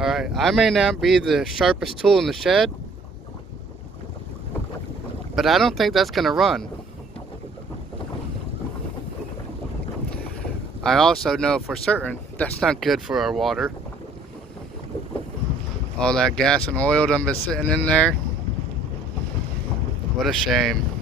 Alright, I may not be the sharpest tool in the shed, but I don't think that's going to run. I also know for certain that's not good for our water. All that gas and oil done been sitting in there. What a shame.